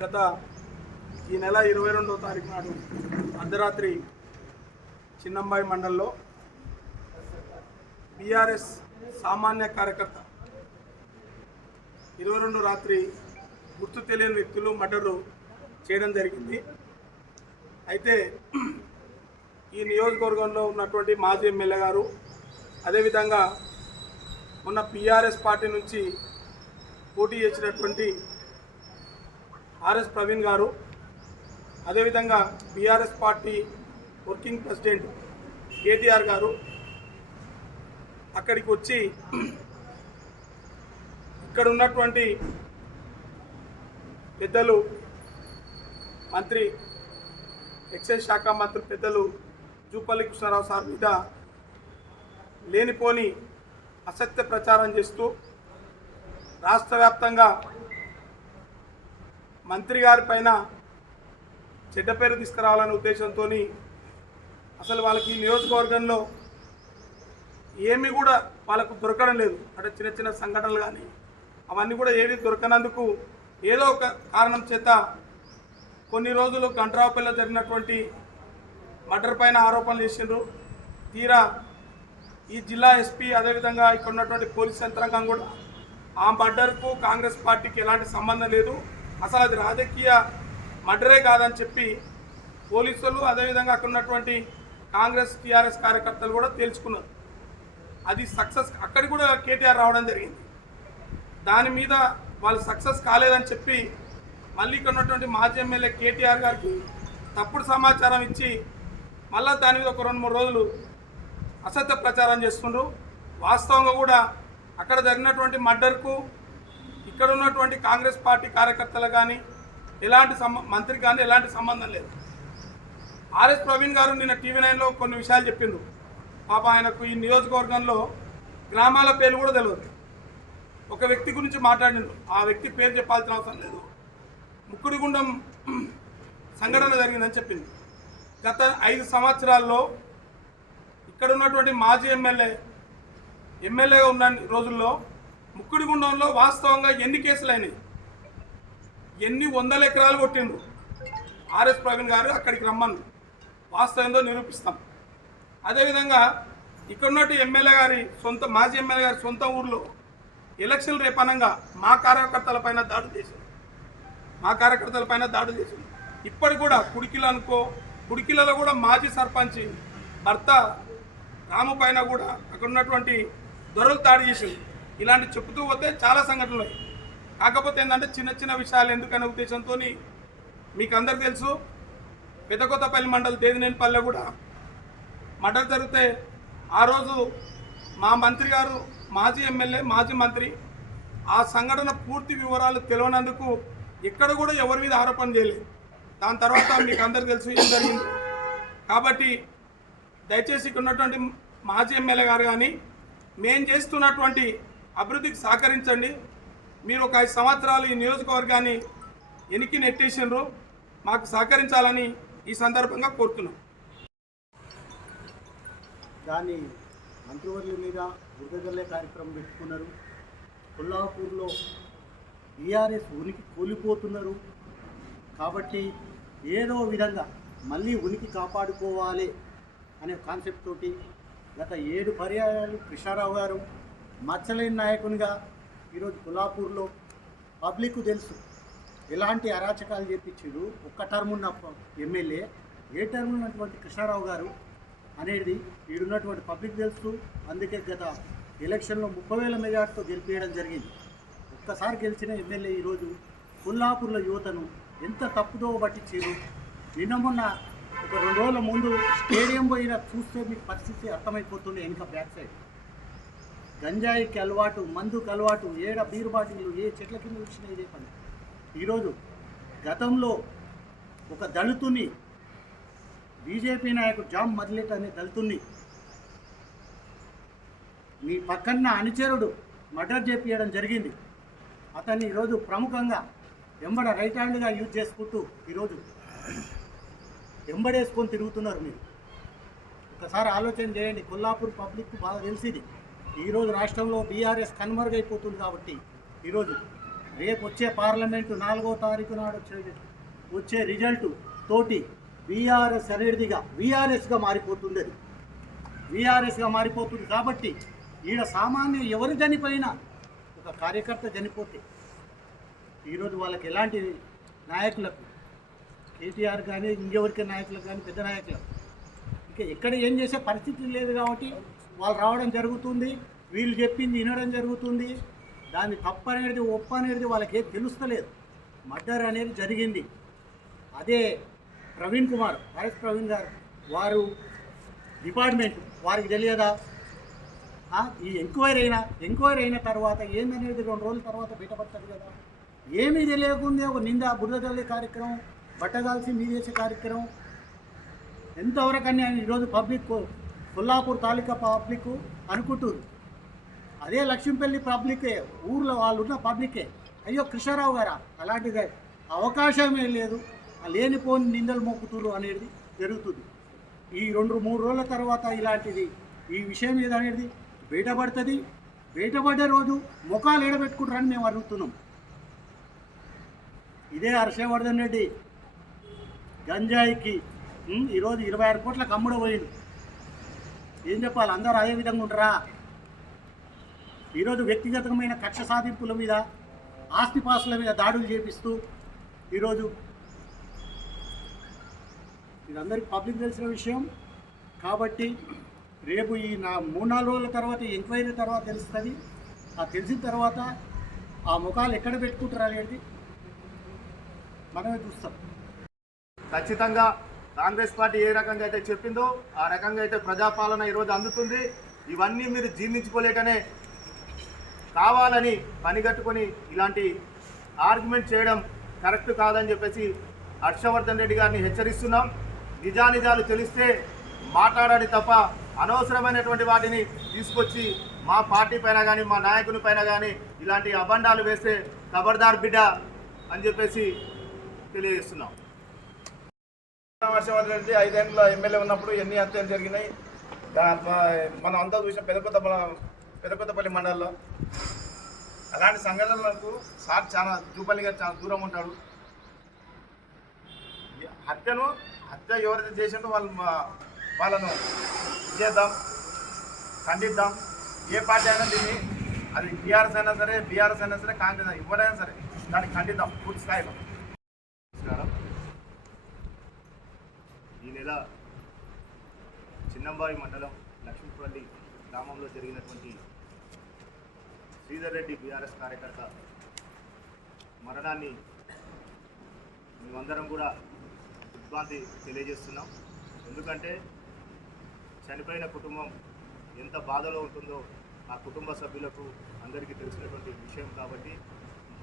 గత ఈ నెల ఇరవై రెండవ తారీఖు నాడు అర్ధరాత్రి చిన్నంబాయి మండల్లో బీఆర్ఎస్ సామాన్య కార్యకర్త ఇరవై రెండు రాత్రి గుర్తు తెలియని వ్యక్తులు మర్డరు చేయడం జరిగింది. అయితే ఈ నియోజకవర్గంలో ఉన్నటువంటి మాజీ ఎమ్మెల్యే గారు అదేవిధంగా ఉన్న పిఆర్ఎస్ పార్టీ నుంచి పోటీ చేసినటువంటి ఆర్ఎస్ ప్రవీణ్ గారు అదేవిధంగా BRS party working president KTR garu అక్కడికి వచ్చి ఇక్కడ ఉన్నటువంటి పెద్దలు మంత్రి ఎక్సైజ్ శాఖ మంత్రి పెద్దలు జూపల్లి కృష్ణారావు సార్ మీద లేనిపోని అసత్య ప్రచారం చేస్తూ రాష్ట్ర వ్యాప్తంగా మంత్రి గారి పైన చెడ్డ పేరు తీసుకురావాలనే ఉద్దేశంతో అసలు వాళ్ళకి ఈ నియోజకవర్గంలో ఏమి కూడా వాళ్ళకు దొరకడం లేదు. అంటే చిన్న చిన్న సంఘటనలు కానీ అవన్నీ కూడా ఏవి దొరకనందుకు ఏదో ఒక కారణం చేత కొన్ని రోజులు గంట్రావుపల్లిలో జరిగినటువంటి మర్డర్ పైన ఆరోపణలు చేసిండ్రు. తీరా ఈ జిల్లా ఎస్పీ అదేవిధంగా ఇక్కడ ఉన్నటువంటి పోలీస్ యంత్రాంగం కూడా ఆ మర్డర్కు కాంగ్రెస్ పార్టీకి ఎలాంటి సంబంధం లేదు. అసలు అది రాజకీయ మర్డరే కాదని చెప్పి పోలీసులు అదేవిధంగా అక్కడ ఉన్నటువంటి కాంగ్రెస్ టీఆర్ఎస్ కార్యకర్తలు కూడా తేల్చుకున్నారు. అది సక్సెస్ అక్కడికి కూడా కేటీఆర్ రావడం జరిగింది. దాని మీద వాళ్ళు సక్సెస్ కాలేదని చెప్పి మళ్ళీ ఇక్కడ ఉన్నటువంటి మాజీ ఎమ్మెల్యే కేటీఆర్ గారికి తప్పుడు సమాచారం ఇచ్చి మళ్ళీ దాని మీద ఒక రెండు మూడు రోజులు అసత్య ప్రచారం చేస్తుండ్రు. వాస్తవంగా కూడా అక్కడ జరిగినటువంటి మర్డర్కు ఇక్కడ ఉన్నటువంటి కాంగ్రెస్ పార్టీ కార్యకర్తలు కానీ ఎలాంటి మంత్రి కానీ ఎలాంటి సంబంధం లేదు. ఆర్ఎస్ ప్రవీణ్ గారు నిన్న టీవీ నైన్లో కొన్ని విషయాలు చెప్పిండు. పాప ఆయనకు ఈ నియోజకవర్గంలో గ్రామాల పేర్లు కూడా తెలియదు ఒక వ్యక్తి గురించి మాట్లాడిండు. ఆ వ్యక్తి పేరు చెప్పాల్సిన అవసరం లేదు. ముక్కుడిగుండం సంఘటన జరిగిందని చెప్పింది గత ఐదు సంవత్సరాల్లో ఇక్కడ ఉన్నటువంటి మాజీ ఎమ్మెల్యే ఎమ్మెల్యేగా ఉన్న రోజుల్లో ముక్కుడిగుండంలో వాస్తవంగా ఎన్ని కేసులైనాయి? ఎన్ని వందల ఎకరాలు కొట్టిండ్రు? ఆర్ఎస్ ప్రవీణ్ గారు అక్కడికి రమ్మను వాస్తవంతో నిరూపిస్తాం. అదేవిధంగా ఇక్కడున్నట్టు ఎమ్మెల్యే గారి సొంత మాజీ ఎమ్మెల్యే గారి సొంత ఊర్లో ఎలక్షన్ రేపనంగా మా కార్యకర్తల పైన దాడులు చేసింది మా కార్యకర్తల పైన చేసింది ఇప్పటి కూడా కుడికిలు అనుకో కుడికిలలో కూడా మాజీ సర్పంచ్ భర్త రాము పైన కూడా అక్కడ ఉన్నటువంటి దొరలు దాడి చేసింది ఇలాంటి చెప్తూ పోతే చాలా సంఘటనలు ఉన్నాయి. కాకపోతే ఏంటంటే చిన్న చిన్న విషయాలు ఎందుకనే ఉద్దేశంతో మీకు అందరు తెలుసు పెదకొత్తపల్లి మండలి దేదినేనిపల్లె కూడా మర్డర్ జరిగితే ఆ రోజు మా మంత్రి గారు మాజీ ఎమ్మెల్యే మాజీ మంత్రి ఆ సంఘటన పూర్తి వివరాలు తెలియనందుకు ఎక్కడ కూడా ఎవరి మీద ఆరోపణ చేయలేదు. దాని తర్వాత మీకు అందరికి తెలుసు ఏం జరిగింది. కాబట్టి దయచేసి ఇక్కడ ఉన్నటువంటి మాజీ ఎమ్మెల్యే గారు కానీ మేం చేస్తున్నటువంటి అభివృద్ధికి సహకరించండి. మీరు ఒక ఐదు సంవత్సరాలు ఈ నియోజకవర్గాన్ని ఎనికి నెట్టేసినారు మాకు సహకరించాలని ఈ సందర్భంగా కోరుతున్నాం. దాన్ని మంత్రివర్యుల మీద బురదజల్లే కార్యక్రమం పెట్టుకున్నారు. కొల్లాపూర్లో బీఆర్ఎస్ ఉనికి కూలిపోతున్నారు. కాబట్టి ఏదో విధంగా మళ్ళీ ఉనికి కాపాడుకోవాలి అనే కాన్సెప్ట్ తోటి గత ఏడు పర్యాయాలు కృష్ణారావు గారు మచ్చలేని నాయకునిగా ఈరోజు కొల్లాపూర్లో పబ్లిక్ తెలుసు. ఎలాంటి అరాచకాలు చేపించారు? ఒక్క టర్మ్ ఉన్న ఎమ్మెల్యే ఏ టర్మ్ ఉన్నటువంటి కృష్ణారావు గారు అనేది ఈడున్నటువంటి పబ్లిక్ తెలుసు. అందుకే గత ఎలక్షన్లో ముప్పై వేల మెజార్టీతో గెలిపేయడం జరిగింది. ఒక్కసారి గెలిచిన ఎమ్మెల్యే ఈరోజు కొల్లాపూర్ల యువతను ఎంత తప్పుదో పట్టించారు? నిన్న మొన్న ఒక రెండు రోజుల ముందు స్టేడియం పోయిన చూస్తే మీకు పరిస్థితి అర్థమైపోతుంది వెనుక బ్యాక్ సైడ్. గంజాయికి అలవాటు మందుకు అలవాటు ఏడ బీరు బాటిల్లు ఏ చెట్ల కింద వచ్చినా ఇదే పని. ఈరోజు గతంలో ఒక దళితుని బీజేపీ నాయకుడు జామ్ మర్లెట్ అనే దళితుని మీ పక్కన్న అనుచరుడు మర్డర్ చేపించడం జరిగింది. అతన్ని ఈరోజు ప్రముఖంగా ఎంబడ రైట్ హ్యాండ్గా యూజ్ చేసుకుంటూ ఈరోజు ఎంబడేసుకొని తిరుగుతున్నారు మీరు. ఒకసారి ఆలోచన చేయండి కొల్లాపూర్ పబ్లిక్ బాగా తెలిసింది. ఈరోజు రాష్ట్రంలో బీఆర్ఎస్ కనుమరుగైపోతుంది కాబట్టి ఈరోజు రేపు వచ్చే పార్లమెంటు నాలుగో తారీఖు నాడు వచ్చే వచ్చే రిజల్ట్ తోటి బీఆర్ఎస్ అనేటిదిగా వీఆర్ఎస్గా మారిపోతుంది అది వీఆర్ఎస్గా మారిపోతుంది కాబట్టి ఈడ సామాన్య ఎవరు చనిపోయినా ఒక కార్యకర్త చనిపోతే ఈరోజు వాళ్ళకి ఎలాంటి నాయకులకు కేటీఆర్ కానీ ఇంకెవరికి నాయకులకు కానీ పెద్ద నాయకులకు ఎక్కడ ఏం చేసే పరిస్థితి లేదు కాబట్టి వాళ్ళు రావడం జరుగుతుంది వీళ్ళు చెప్పింది వినడం జరుగుతుంది. దాన్ని తప్పు అనేది ఒప్ప అనేది వాళ్ళకి ఏం తెలుస్తలేదు. మర్డర్ అనేది జరిగింది. అదే ప్రవీణ్ కుమార్ వైఎస్ ప్రవీణ్ గారు వారు డిపార్ట్మెంట్ వారికి తెలియదా? ఈ ఎంక్వైరీ అయినా ఎంక్వైరీ అయిన తర్వాత ఏందనేది రెండు రోజుల తర్వాత బయటపడుతుంది కదా. ఏమీ తెలియకుండా ఒక నింద బురద జల్లే కార్యక్రమం బట్టగాల్సి మీదేసే కార్యక్రమం ఎంతవరకు అని ఈరోజు పబ్లిక్ కొల్లాపూర్ తాలూకా పబ్లిక్ అనుకుంటున్నారు అదే లక్ష్మీపల్లి పబ్లికే ఊర్లో వాళ్ళు ఉన్న పబ్లికే. అయ్యో కృష్ణారావు గారా అలాంటిదే అవకాశమే లేదు. లేనిపోని నిందలు మోపుతురు అనేది జరుగుతుంది. ఈ రెండు మూడు రోజుల తర్వాత ఇలాంటిది ఈ విషయం ఏదనేది బయటపడుతుంది. బయటపడే రోజు ముఖాలు ఏడబెట్టుకుంటారని మేము అడుగుతున్నాం. ఇదే హర్షవర్ధన్ రెడ్డి గంజాయికి ఈరోజు ఇరవై ఆరు కోట్ల కమ్ముడు పోయిండు. ఏం చెప్పాలి? అందరూ అదే విధంగా ఉంటారా? ఈరోజు వ్యక్తిగతమైన కక్ష సాధింపుల మీద ఆస్తిపాస్తుల మీద దాడులు చేపిస్తూ ఈరోజు ఇది పబ్లిక్ తెలిసిన విషయం. కాబట్టి రేపు ఈ నా మూడు నాలుగు రోజుల తర్వాత ఎంక్వైరీ తర్వాత తెలుస్తుంది. ఆ తెలిసిన తర్వాత ఆ ముఖాలు ఎక్కడ పెట్టుకుంటారు అనేది మనమే చూస్తాం. ఖచ్చితంగా కాంగ్రెస్ పార్టీ ఏ రకంగా అయితే చెప్పిందో ఆ రకంగా అయితే ప్రజాపాలన ఈరోజు అందుతుంది. ఇవన్నీ మీరు జీర్ణించుకోలేకనే కావాలని పనిగట్టుకొని ఇలాంటి ఆర్గ్యుమెంట్ చేయడం కరెక్ట్ కాదని చెప్పేసి హర్షవర్ధన్ రెడ్డి గారిని హెచ్చరిస్తున్నాం. నిజానిజాలు తెలిస్తే మాట్లాడాలి తప్ప అనవసరమైనటువంటి వాటిని తీసుకొచ్చి మా పార్టీ పైన కానీ మా నాయకుని పైన కానీ ఇలాంటి అబండాలు వేస్తే ఖబర్దార్ బిడ్డ అని చెప్పేసి తెలియజేస్తున్నాం. హర్షవర్ధన్ రెడ్డి ఐదేళ్ళలో ఎమ్మెల్యే ఉన్నప్పుడు ఎన్ని హత్యలు జరిగినాయి? దాంట్లో మనం అంతా చూసిన పెద్ద పెదకొత్తపల్లి మండలంలో. అలాంటి సంఘటనలకు సార్ చాలా జూపల్లి గారు చాలా దూరం ఉంటాడు. హత్యను హత్య ఎవరైతే చేసిండో వాళ్ళు వాళ్ళను చేద్దాం ఖండిద్దాం. ఏ పార్టీ అయినా దీన్ని అది టీఆర్ఎస్ అయినా సరే బీఆర్ఎస్ అయినా సరే కాంగ్రెస్ అయినా ఎవరైనా సరే దాన్ని ఖండిద్దాం పూర్తి స్థాయిలో. ఈ నెల చిన్నంబాయి మండలం లక్ష్మీపల్లి గ్రామంలో జరిగినటువంటి శ్రీధర్ రెడ్డి బీఆర్ఎస్ కార్యకర్త మరణాన్ని మేమందరం కూడా దిగ్భ్రాంతి తెలియజేస్తున్నాం. ఎందుకంటే చనిపోయిన కుటుంబం ఎంత బాధలో ఉంటుందో ఆ కుటుంబ సభ్యులకు అందరికీ తెలిసినటువంటి విషయం కాబట్టి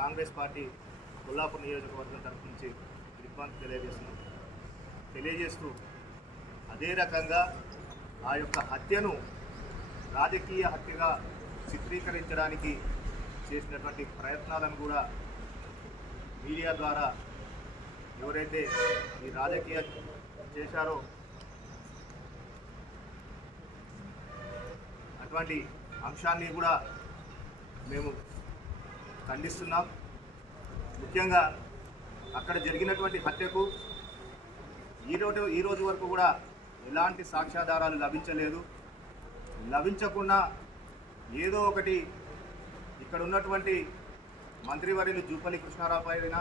కాంగ్రెస్ పార్టీ కొల్లాపూర్ నియోజకవర్గం తరఫు నుంచి దిగ్భ్రాంతి తెలియజేస్తున్నాం. తెలియజేస్తూ అదే రకంగా ఆ యొక్క హత్యను రాజకీయ హత్యగా చిత్రీకరించడానికి చేసినటువంటి ప్రయత్నాలను కూడా మీడియా ద్వారా ఎవరైతే ఈ రాజకీయ చేశారో అటువంటి అంశాన్ని కూడా మేము ఖండిస్తున్నాం. ముఖ్యంగా అక్కడ జరిగినటువంటి హత్యకు ఈరోజు ఈ రోజు వరకు కూడా ఎలాంటి సాక్ష్యాధారాలు లభించలేదు. లభించకుండా ఏదో ఒకటి ఇక్కడ ఉన్నటువంటి మంత్రివర్యులు జూపల్లి కృష్ణారావు పైన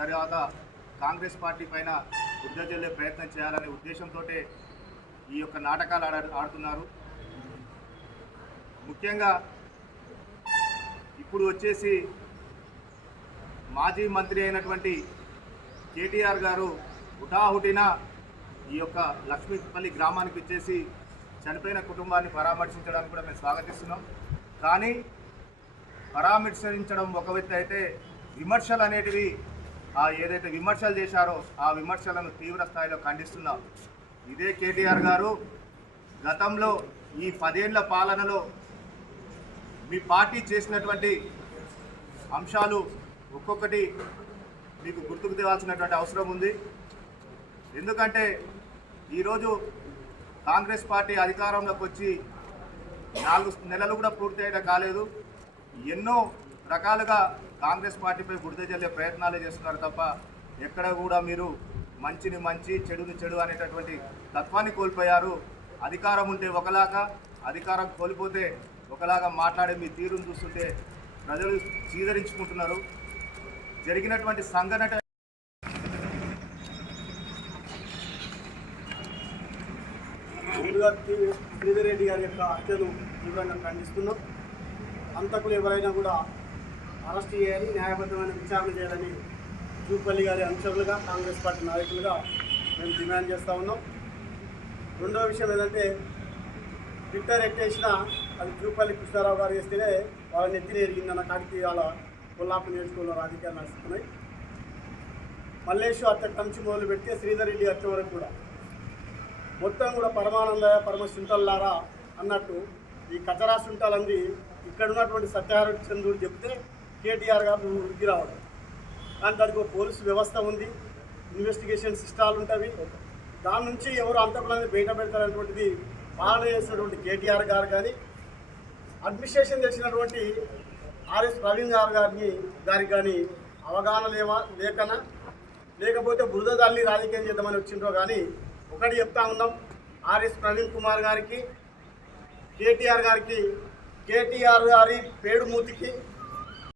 తర్వాత కాంగ్రెస్ పార్టీ పైన బుద్ధ ప్రయత్నం చేయాలనే ఉద్దేశంతో ఈ యొక్క నాటకాలు ఆడ ఆడుతున్నారు. ముఖ్యంగా ఇప్పుడు వచ్చేసి మాజీ మంత్రి అయినటువంటి కేటీఆర్ గారు హుటాహుటిన ఈ యొక్క లక్ష్మీపల్లి గ్రామానికి ఇచ్చేసి చనిపోయిన కుటుంబాన్ని పరామర్శించడానికి కూడా మేము స్వాగతిస్తున్నాం. కానీ పరామర్శించడం ఒక వ్యక్తి అయితే విమర్శలు అనేటివి ఆ ఏదైతే విమర్శలు చేశారో ఆ విమర్శలను తీవ్ర స్థాయిలో ఖండిస్తున్నాం. ఇదే కేటీఆర్ గారు గతంలో ఈ పదేళ్ళ పాలనలో మీ పార్టీ చేసినటువంటి అంశాలు ఒక్కొక్కటి మీకు గుర్తుకు తేవాల్సినటువంటి అవసరం ఉంది. ఎందుకంటే ఈరోజు కాంగ్రెస్ పార్టీ అధికారంలోకి వచ్చి నాలుగు నెలలు కూడా పూర్తి కాలేదు. ఎన్నో రకాలుగా కాంగ్రెస్ పార్టీపై బురద జల్లే ప్రయత్నాలు చేస్తున్నారు తప్ప ఎక్కడ కూడా మీరు మంచిని మంచి చెడుని చెడు అనేటటువంటి తత్వాన్ని కోల్పోయారు. అధికారం ఉంటే ఒకలాగా అధికారం కోల్పోతే ఒకలాగా మాట్లాడే మీ తీరును చూస్తుంటే ప్రజలు చీదరించుకుంటున్నారు. జరిగినటువంటి సంఘటన ముందుగా శ్రీధర్ రెడ్డి గారి యొక్క హత్యను తీవ్రంగా ఖండిస్తున్నాం. అంతకులు ఎవరైనా కూడా అరెస్ట్ చేయాలి న్యాయబద్ధమైన విచారణ చేయాలని జూపల్లి గారి అనుచరులుగా కాంగ్రెస్ పార్టీ నాయకులుగా మేము డిమాండ్ చేస్తూ ఉన్నాం. రెండో విషయం ఏంటంటే ట్విట్టర్ ఎట్టేసిన అది జూపల్లి కృష్ణారావు గారు వేస్తేనే వాళ్ళ నెత్తిన ఎరిగిందన్న కాడికి వాళ్ళ కొల్లాపు నియోజకవర్గంలో రాజకీయాలు నడుస్తున్నాయి. మల్లేశ్వర్ హత్య కంచి మొదలు పెడితే శ్రీధర్ రెడ్డి హత్య వరకు కూడా. మొత్తం కూడా పరమానంద పరమ సుంటల్లారా అన్నట్టు ఈ కచరా సుంటాలంది ఇక్కడ ఉన్నటువంటి సత్యనారాయణ చంద్రుడు చెప్తే కేటీఆర్ గారు ఉరికి రావడం. కానీ దానికి ఒక పోలీసు వ్యవస్థ ఉంది ఇన్వెస్టిగేషన్ సిస్టాలు ఉంటాయి. దాని నుంచి ఎవరు అంతకులని బయట పెడతారనేటువంటిది పాలన చేసినటువంటి కేటీఆర్ గారు కానీ అడ్మినిస్ట్రేషన్ చేసినటువంటి ఆర్ఎస్ ప్రవీణ్ గారు గారిని గారికి కానీ అవగాహన లేవా లేకనా? లేకపోతే బురద తల్లి రాజకీయం చేద్దామని వచ్చిండ్రో కానీ ఒకటి చెప్తా ఉన్నాం. ఆర్ఎస్ ప్రవీణ్ కుమార్ గారికి కేటీఆర్ గారికి కేటీఆర్ గారి పేడుమూతికి